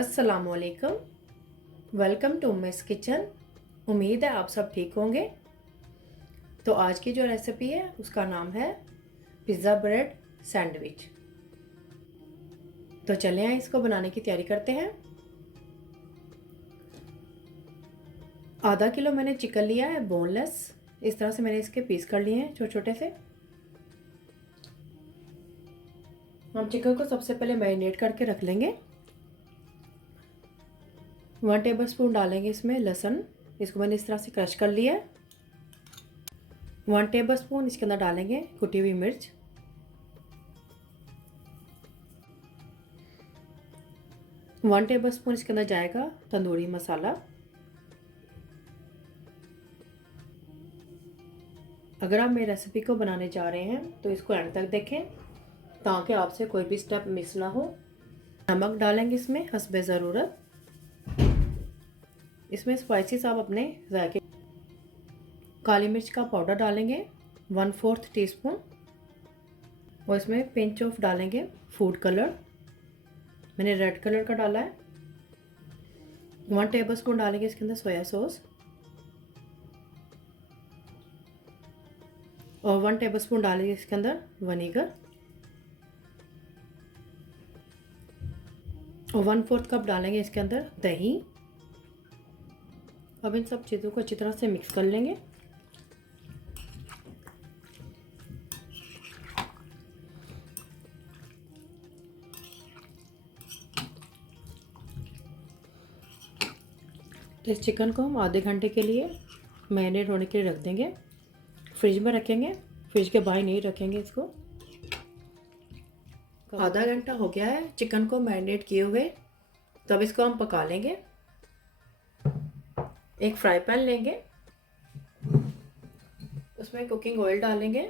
अस्सलामुअलैकुम। Welcome to miss kitchen. उम्मीद है आप सब ठीक होंगे। तो आज की जो रेसिपी है उसका नाम है पिज़्ज़ा ब्रेड सैंडविच। तो चलें आए इसको बनाने की तैयारी करते हैं। आधा किलो मैंने चिकन लिया है बोनलेस। इस तरह से मैंने इसके पीस कर लिए हैं छोटे छोटे से। हम चिकन को सबसे पहले मैरिनेट करके रख लेंगे। 1 टेबलस्पून डालेंगे इसमें लहसुन। इसको मैंने इस तरह से क्रश कर लिया है। 1 टेबलस्पून इसके अंदर डालेंगे कुटी हुई मिर्च। 1 टेबलस्पून इसके अंदर जाएगा तंदूरी मसाला। अगर आप मेरी रेसिपी को बनाने जा रहे हैं तो इसको एंड तक देखें ताकि आपसे कोई भी स्टेप मिस ना हो। नमक डालेंगे इसमें हस्बे ज़रूरत। इसमें स्पाइसेस आप अपने जायके। काली मिर्च का पाउडर डालेंगे 1/4 टीस्पून। और इसमें पिंच ऑफ डालेंगे फूड कलर। मैंने रेड कलर का डाला है। 1 टेबलस्पून डालेंगे इसके अंदर सोया सॉस। और 1 टेबलस्पून डालेंगे इसके अंदर विनेगर। और 1/4 कप डालेंगे इसके अंदर दही। अब इन सब चीज़ों को अच्छी तरह से मिक्स कर लेंगे। तो इस चिकन को हम आधे घंटे के लिए मैरिनेट होने के लिए रख देंगे। फ्रिज में रखेंगे, फ्रिज के बाहर नहीं रखेंगे इसको। आधा घंटा हो गया है चिकन को मैरिनेट किए हुए। तब इसको हम पका लेंगे। एक फ्राई पैन लेंगे, उसमें कुकिंग ऑयल डालेंगे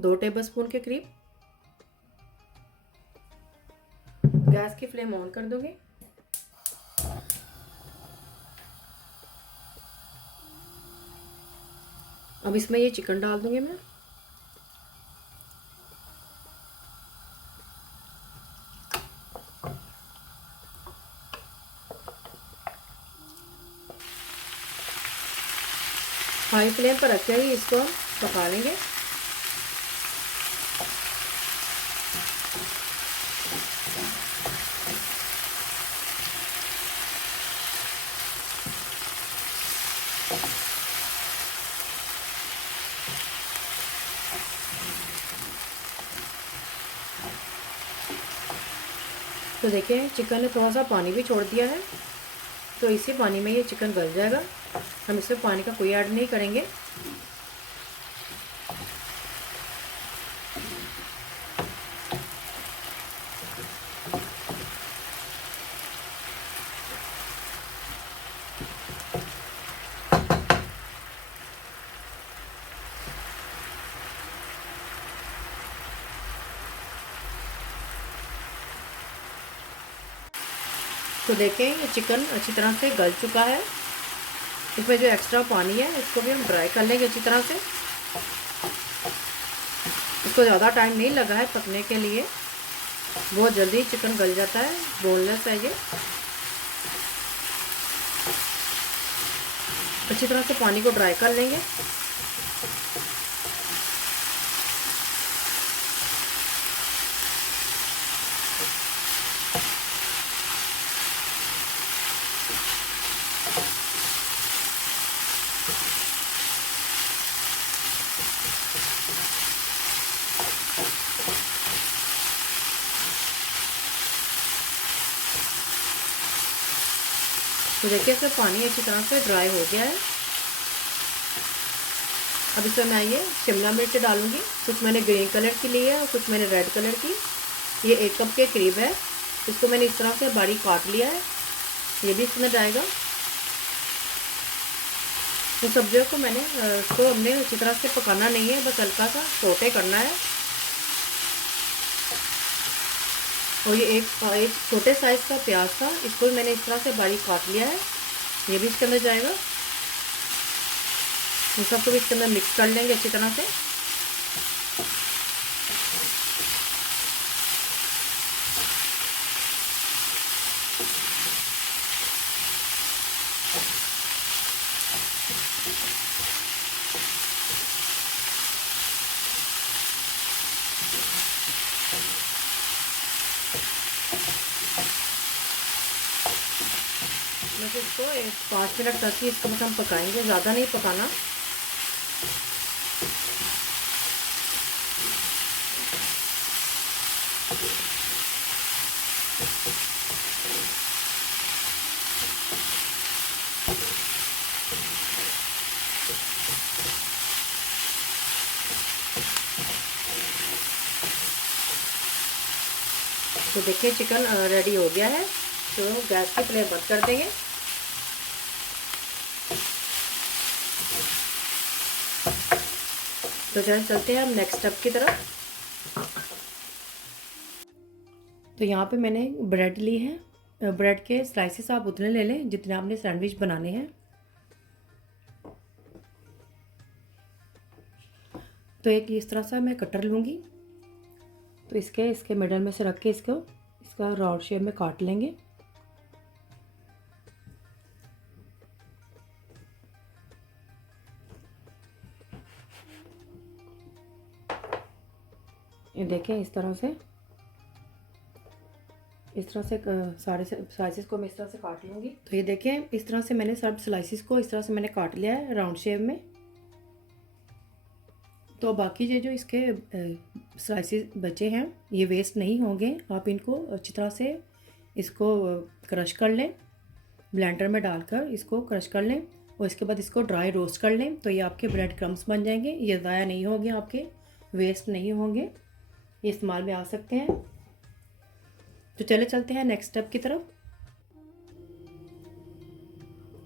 2 टेबलस्पून के करीब। गैस की फ्लेम ऑन कर दूंगी। अब इसमें ये चिकन डाल दूंगी मैं। हाई फ्लेम पर रख कर इसको हम पका लेंगे। तो देखिए चिकन ने थोड़ा सा पानी भी छोड़ दिया है। तो इसी पानी में ये चिकन गल जाएगा। हम इसमें पानी का कोई ऐड नहीं करेंगे। तो देखें ये चिकन अच्छी तरह से गल चुका है। इसमें जो एक्स्ट्रा पानी है इसको भी हम ड्राई कर लेंगे अच्छी तरह से। इसको ज़्यादा टाइम नहीं लगा है पकने के लिए, बहुत जल्दी चिकन गल जाता है। बोनलेस है ये। अच्छी तरह से पानी को ड्राई कर लेंगे। तो देखिए इसमें पानी अच्छी तरह से ड्राई हो गया है। अब इसमें मैं ये शिमला मिर्च डालूंगी। कुछ मैंने ग्रीन कलर की ली है और कुछ मैंने रेड कलर की। ये 1 कप के करीब है। इसको मैंने इस तरह से बारीक काट लिया है। ये भी इसमें जाएगा। तो सब्जियों को मैंने इसको हमने अच्छी तरह से पकाना नहीं है, बस हल्का सा सौटे करना है। और ये एक छोटे साइज़ का प्याज था, इसको भी मैंने इस तरह से बारीक काट लिया है। ये भी इसके अंदर जाएगा। इन सबको भी इसके अंदर मिक्स कर लेंगे अच्छी तरह से। बस इसको 5 मिनट तक ही इसको बस हम पकाएंगे, ज़्यादा नहीं पकाना। तो देखिए चिकन रेडी हो गया है, तो गैस की फ्लेम बंद कर देंगे। तो चलते हैं हम नेक्स्ट स्टेप की तरफ। तो यहाँ पे मैंने ब्रेड ली है, ब्रेड के स्लाइसेस आप उतने ले लें जितने आपने सैंडविच बनाने हैं। तो एक इस तरह सा मैं कटर लूँगी, तो इसके मिडल में से रख के इसका राउंड शेप में काट लेंगे। ये देखें, इस तरह से सारे स्लाइसेस को मैं इस तरह से काट लूँगी। तो ये देखें, इस तरह से मैंने सब स्लाइसेस को इस तरह से मैंने काट लिया है राउंड शेप में। तो बाकी ये जो इसके स्लाइसेस बचे हैं ये वेस्ट नहीं होंगे। आप इनको अच्छी तरह से इसको क्रश कर लें, ब्लेंडर में डालकर इसको क्रश कर लें और इसके बाद इसको ड्राई रोस्ट कर लें। तो ये आपके ब्रेड क्रम्स बन जाएंगे, ये ज़ाया नहीं होंगे, आपके वेस्ट नहीं होंगे, ये इस्तेमाल में आ सकते हैं। तो चलते हैं नेक्स्ट स्टेप की तरफ।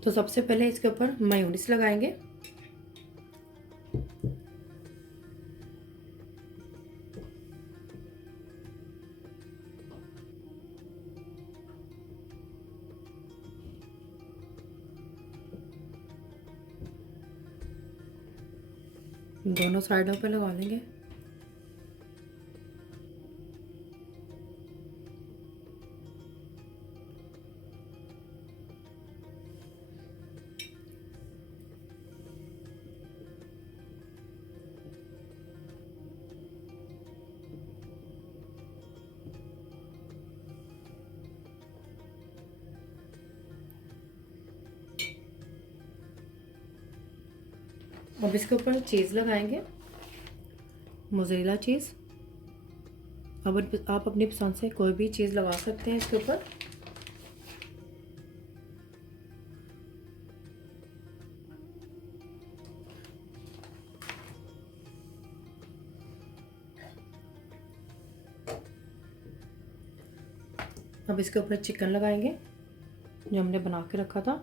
तो सबसे पहले इसके ऊपर मेयोनीज लगाएंगे। दोनों साइडों पे लगा लेंगे। अब इसके ऊपर चीज़ लगाएंगे, मोज़रेला चीज़। अब आप अपनी पसंद से कोई भी चीज़ लगा सकते हैं इसके ऊपर। अब इसके ऊपर चिकन लगाएंगे जो हमने बना के रखा था।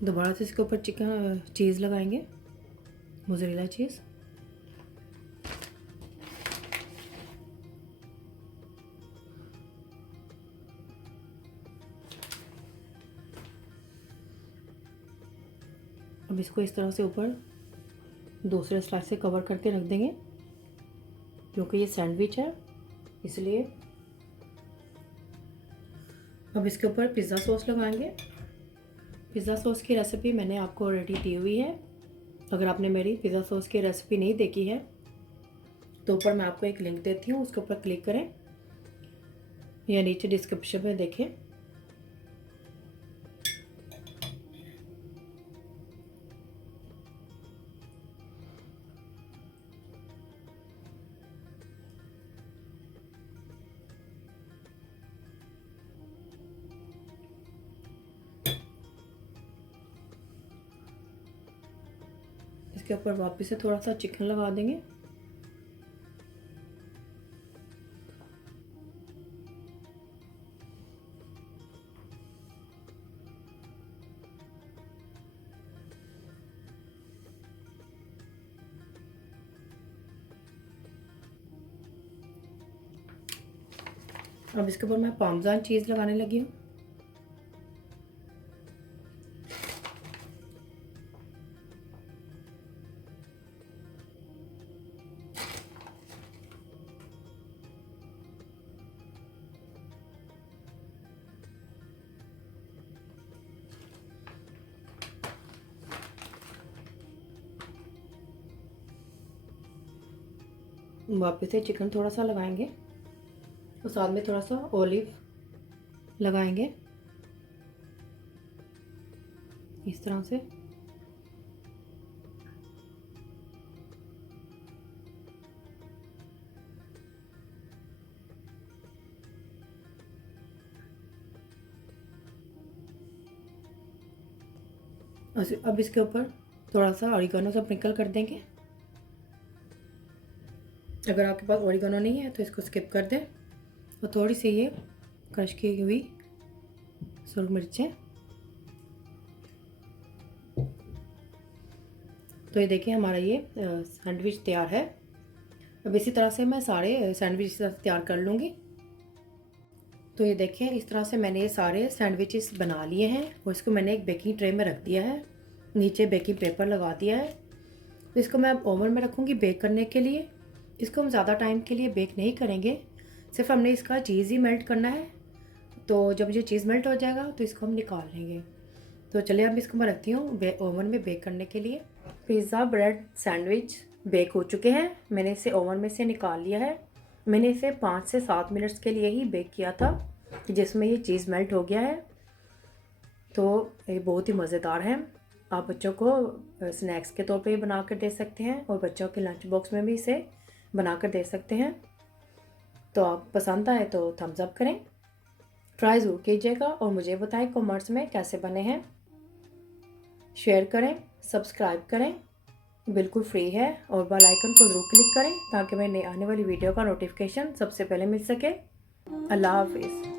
दोबारा से इसके ऊपर चीज़ लगाएंगे, मोज़रेला चीज़। अब इसको इस तरह से ऊपर दूसरे स्लाइस से कवर करके रख देंगे, क्योंकि ये सैंडविच है इसलिए। अब इसके ऊपर पिज़्ज़ा सॉस लगाएंगे। पिज़्ज़ा सॉस की रेसिपी मैंने आपको ऑलरेडी दी हुई है। अगर आपने मेरी पिज़्ज़ा सॉस की रेसिपी नहीं देखी है तो ऊपर मैं आपको एक लिंक देती हूँ, उसके ऊपर क्लिक करें या नीचे डिस्क्रिप्शन में देखें। इसके ऊपर वापस से थोड़ा सा चिकन लगा देंगे। अब इसके ऊपर मैं पार्मेजान चीज़ लगाने लगी हूँ। वापस से चिकन थोड़ा सा लगाएंगे और साथ में थोड़ा सा ऑलिव लगाएंगे इस तरह से। अब इसके ऊपर थोड़ा सा ऑरिगेनो स्प्रिंकल कर देंगे। अगर आपके पास ऑरिगेनो नहीं है तो इसको स्किप कर दें। और थोड़ी सी ये क्रश की हुई सुरख मिर्चें। तो ये देखिए हमारा ये सैंडविच तैयार है। अब इसी तरह से मैं सारे सैंडविच तैयार कर लूँगी। तो ये देखें इस तरह से मैंने ये सारे सैंडविचेस बना लिए हैं और इसको मैंने एक बेकिंग ट्रे में रख दिया है, नीचे बेकिंग पेपर लगा दिया है। तो इसको मैं अब ओवन में रखूँगी बेक करने के लिए। इसको हम ज़्यादा टाइम के लिए बेक नहीं करेंगे, सिर्फ हमने इसका चीज़ ही मेल्ट करना है। तो जब ये चीज़ मेल्ट हो जाएगा तो इसको हम निकाल लेंगे। तो चलिए अब इसको मैं रखती हूँ ओवन में बेक करने के लिए। पिज़्ज़ा ब्रेड सैंडविच बेक हो चुके हैं। मैंने इसे ओवन में से निकाल लिया है। मैंने इसे 5 से 7 मिनट्स के लिए ही बेक किया था, जिसमें ये चीज़ मेल्ट हो गया है। तो ये बहुत ही मज़ेदार है। आप बच्चों को स्नैक्स के तौर पे बना कर दे सकते हैं और बच्चों के लंच बॉक्स में भी इसे बना कर दे सकते हैं। तो आप पसंद आए तो थम्स अप करें, ट्राई ज़रूर कीजिएगा और मुझे बताएं कमेंट्स में कैसे बने हैं। शेयर करें, सब्सक्राइब करें, बिल्कुल फ्री है। और बेल आइकन को ज़रूर क्लिक करें ताकि मैं आने वाली वीडियो का नोटिफिकेशन सबसे पहले मिल सके। अल्लाह हाफिज़।